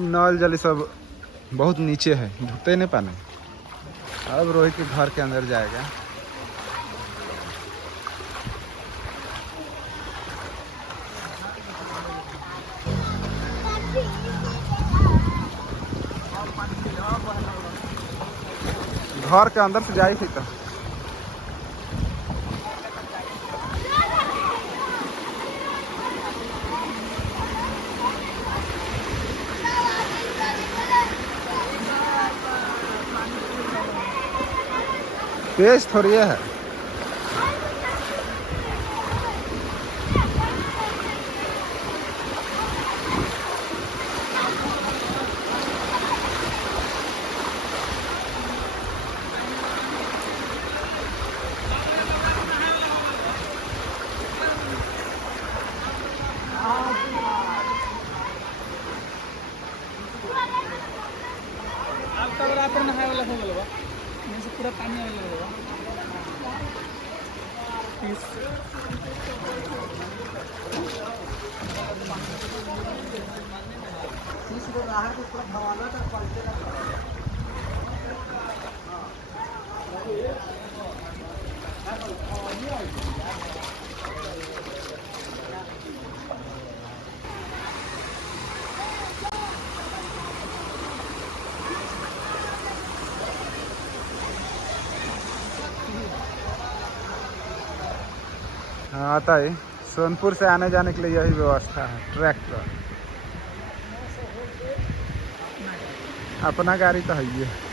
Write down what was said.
नल जल सब बहुत नीचे है, ढुकते नहीं पानी। अब रोहित के घर के अंदर जाएगा। घर के अंदर से जाई थी तो तेज थोड़ी है। पूरा पानी अवेलेबल हाँ आता है। सोनपुर से आने जाने के लिए यही व्यवस्था है, ट्रैक्टर। अपना गाड़ी तो है ही है।